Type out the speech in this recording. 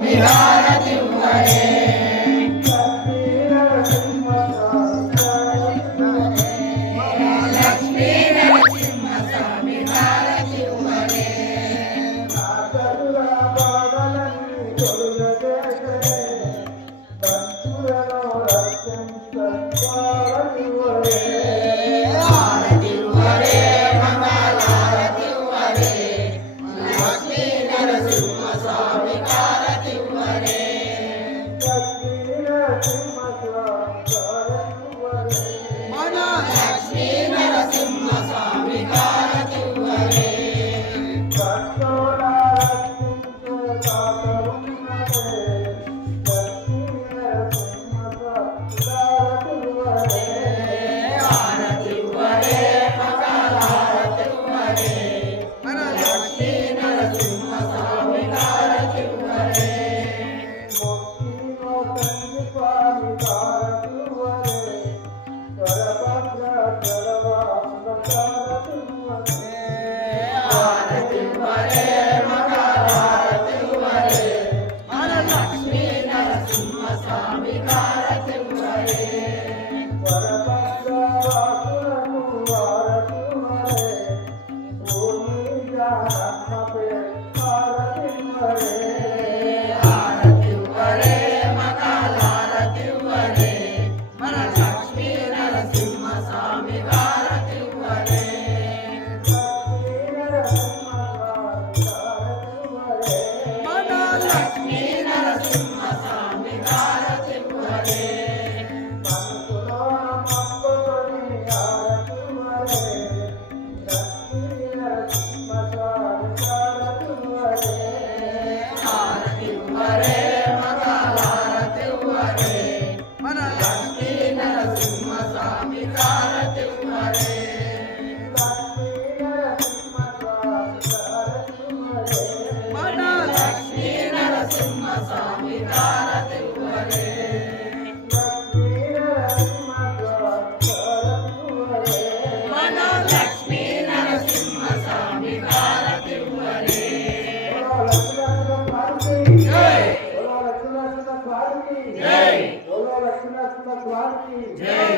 विहारतिवरे Lakshmi Narasimhaswamy विहारतिवरे आरतिवरे मंगलारतिवरे Lakshmi Narasimhaswamy विहारतिवरे Lakshmi Narasimhaswamy विहारतिवरे आरतिवरे मंगलारतिवरे Lakshmi Narasimhaswamy विहारतिवरे आरतिवरे मंगलारतिवरे Lakshmi Narasimhaswamy विहारतिवरे आरतिवरे मंगलारतिवरे Lakshmi Narasimhaswamy विहारतिवरे Lakshmi Narasimhaswamy विहारतिवरे आरतिवरे मंगलारतिवरे Lakshmi Narasimhaswamy विहारतिवरे Lakshmi Narasimhaswamy विहारतिवरे Lakshmi Narasimhaswamy विहारतिवरे Jai Jai Jai